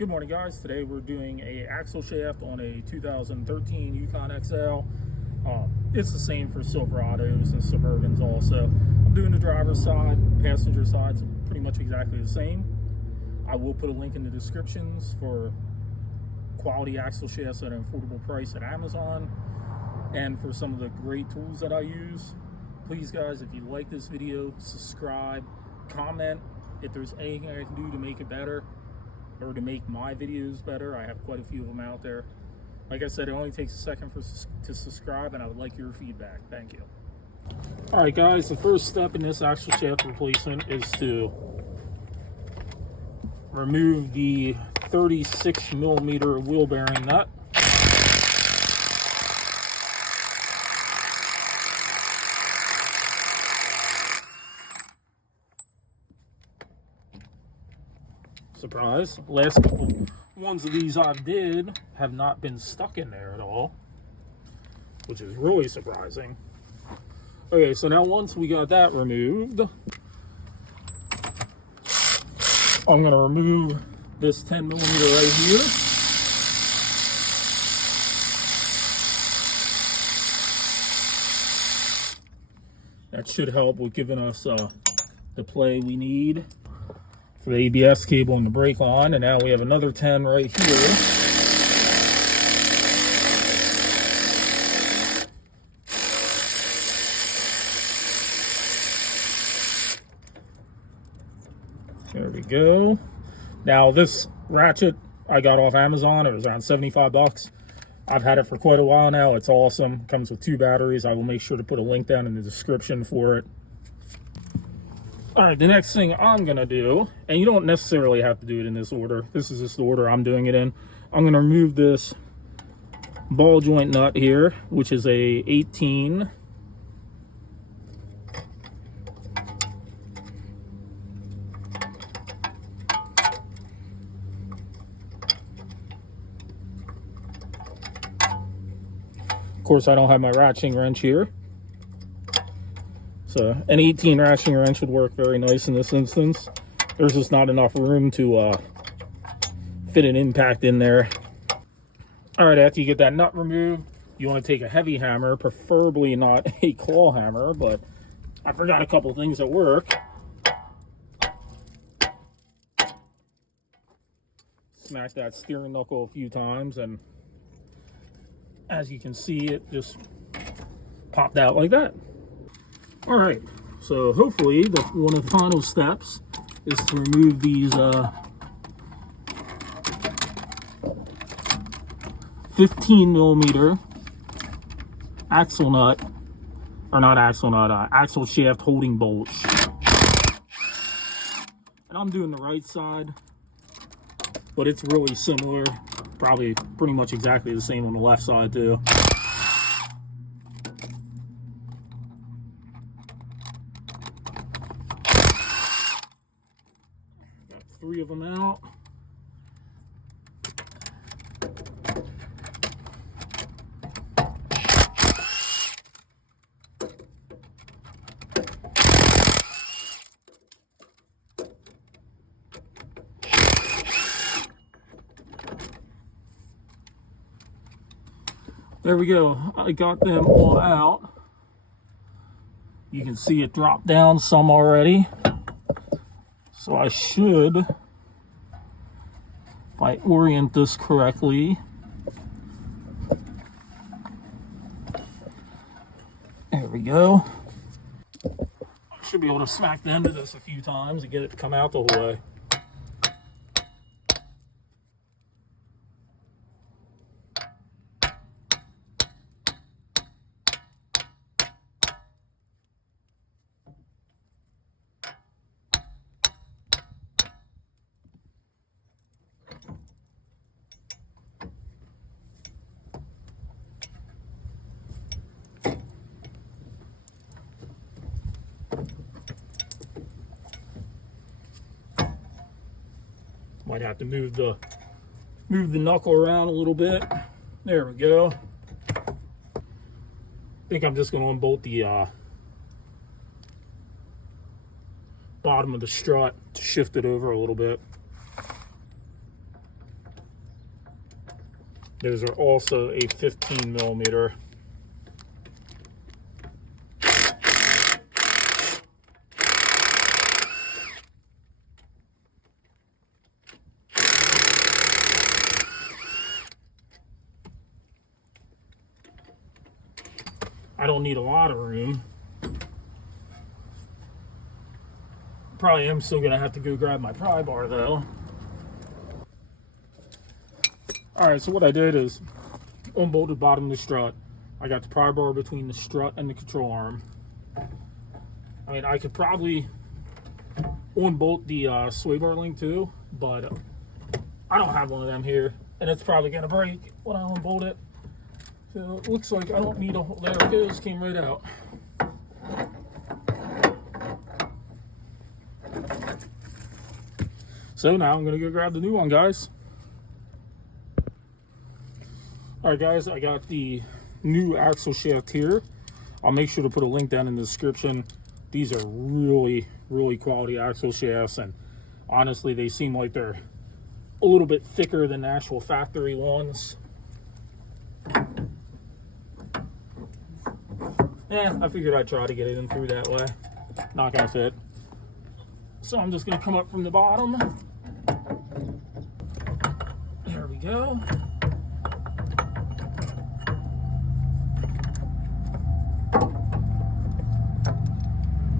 Good morning, guys. Today we're doing a axle shaft on a 2013 Yukon XL. It's the same for Silverados and Suburbans also. I'm doing the driver's side, passenger side, so pretty much exactly the same. I will put a link in the descriptions for quality axle shafts at an affordable price at Amazon, and for some of the great tools that I use. Please, guys, if you like this video, subscribe, comment if there's anything I can do to make it better or to make my videos better. I have quite a few of them out there. Like I said, it only takes a second to subscribe, and I would like your feedback. Thank you. All right, guys, the first step in this axle shaft replacement is to remove the 36 millimeter wheel bearing nut. Surprise, last couple ones of these I did have not been stuck in there at all, which is really surprising. Okay, so now once we got that removed, I'm going to remove this 10 millimeter right here. That should help with giving us the play we need for the ABS cable and the brake line. And now we have another 10 right here. There we go. Now this ratchet I got off Amazon. It was around 75 bucks. I've had it for quite a while now. It's awesome. Comes with 2 batteries. I will make sure to put a link down in the description for it. All right, the next thing I'm gonna do, and you don't necessarily have to do it in this order. This is just the order I'm doing it in. I'm gonna remove this ball joint nut here, which is a 18. Of course, I don't have my ratcheting wrench here. So an 18 ratcheting wrench would work very nice in this instance. There's just not enough room to fit an impact in there. All right, after you get that nut removed, you want to take a heavy hammer, preferably not a claw hammer, but I forgot a couple things at work. Smash that steering knuckle a few times, and as you can see, it just popped out like that. All right, so hopefully one of the final steps is to remove these 15 millimeter axle nut, or not axle nut, axle shaft holding bolts. And I'm doing the right side, but it's really similar, probably pretty much exactly the same on the left side too. Got 3 of them out. There we go. I got them all out. You can see it dropped down some already. So I should, if I orient this correctly, there we go. I should be able to smack the end of this a few times and get it to come out the whole way. Might have to move the knuckle around a little bit. There we go. I think I'm just going to unbolt the bottom of the strut to shift it over a little bit. Those are also a 15 millimeter. I don't need a lot of room. Probably am still gonna have to go grab my pry bar though. Alright, so what I did is unbolted the bottom of the strut. I got the pry bar between the strut and the control arm. I mean, I could probably unbolt the sway bar link too, but I don't have one of them here, and it's probably gonna break when I unbolt it. So it looks like I don't need a whole, there it goes, came right out. So now I'm gonna go grab the new one, guys. All right, guys, I got the new axle shaft here. I'll make sure to put a link down in the description. These are really, really quality axle shafts, and honestly, they seem like they're a little bit thicker than the actual factory ones. Yeah, I figured I'd try to get it in through that way. Not gonna fit. So I'm just gonna come up from the bottom. There we go.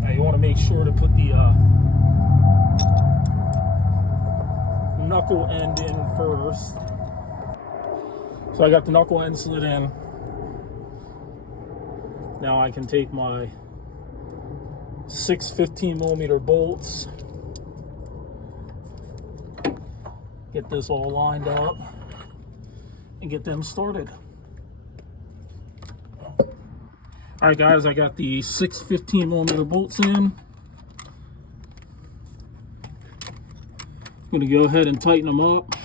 Now you want to make sure to put the knuckle end in first. So I got the knuckle end slid in. Now I can take my 6 15 millimeter bolts, get this all lined up, and get them started. All right, guys, I got the 6 15 millimeter bolts in. I'm gonna go ahead and tighten them up.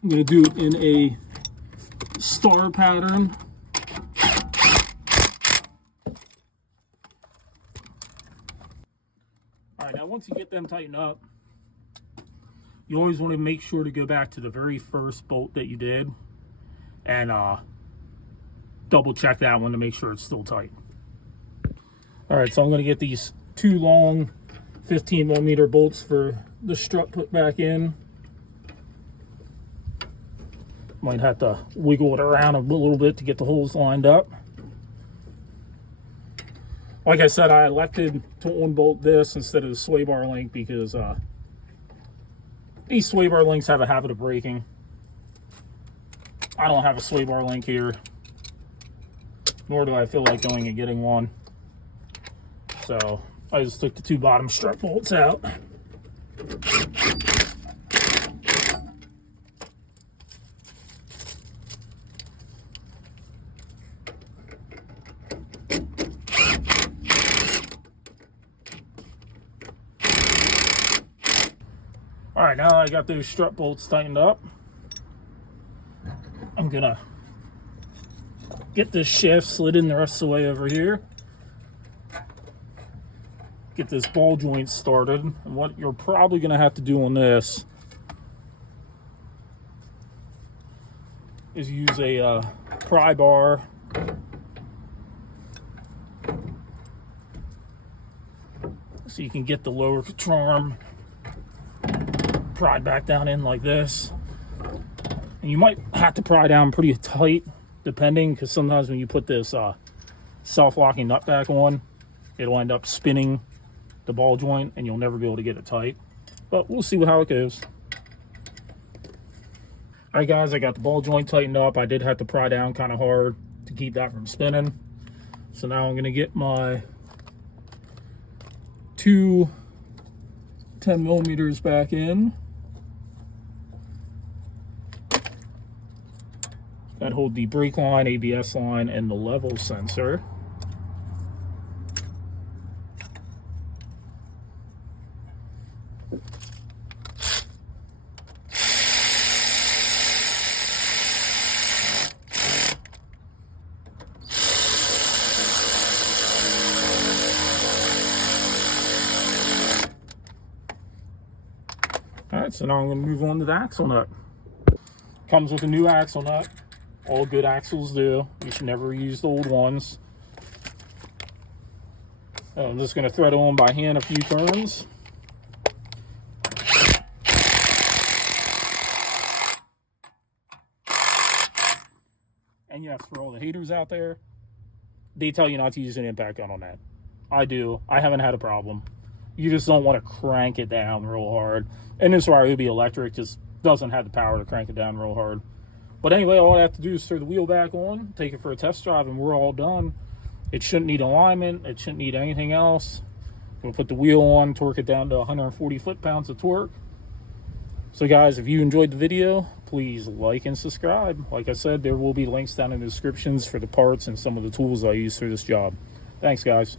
I'm gonna do it in a star pattern. All right, now once you get them tightened up, you always want to make sure to go back to the very first bolt that you did and double check that one to make sure it's still tight. All right, so I'm going to get these 2 long 15 millimeter bolts for the strut put back in. Might have to wiggle it around a little bit to get the holes lined up. Like I said, I elected to unbolt this instead of the sway bar link because these sway bar links have a habit of breaking. I don't have a sway bar link here, nor do I feel like going and getting one. So I just took the 2 bottom strut bolts out. All right, now I got those strut bolts tightened up, I'm gonna get this shaft slid in the rest of the way over here. Get this ball joint started. And what you're probably gonna have to do on this is use a pry bar. So you can get the lower control arm pried back down in like this. And you might have to pry down pretty tight, depending, because sometimes when you put this self-locking nut back on, it'll end up spinning the ball joint and you'll never be able to get it tight. But we'll see how it goes. All right, guys, I got the ball joint tightened up. I did have to pry down kind of hard to keep that from spinning. So now I'm going to get my 2 10 millimeters back in. That hold the brake line, ABS line, and the level sensor. All right, so now I'm going to move on to the axle nut. Comes with a new axle nut. All good axles do. You should never use the old ones. I'm just going to thread it on by hand a few turns. And yes, for all the haters out there, they tell you not to use an impact gun on that. I do. I haven't had a problem. You just don't want to crank it down real hard. And this wire would be electric, just doesn't have the power to crank it down real hard. But anyway, all I have to do is throw the wheel back on, take it for a test drive, and we're all done. It shouldn't need alignment. It shouldn't need anything else. We'll put the wheel on, torque it down to 140 foot-pounds of torque. So guys, if you enjoyed the video, please like and subscribe. Like I said, there will be links down in the descriptions for the parts and some of the tools I use for this job. Thanks, guys.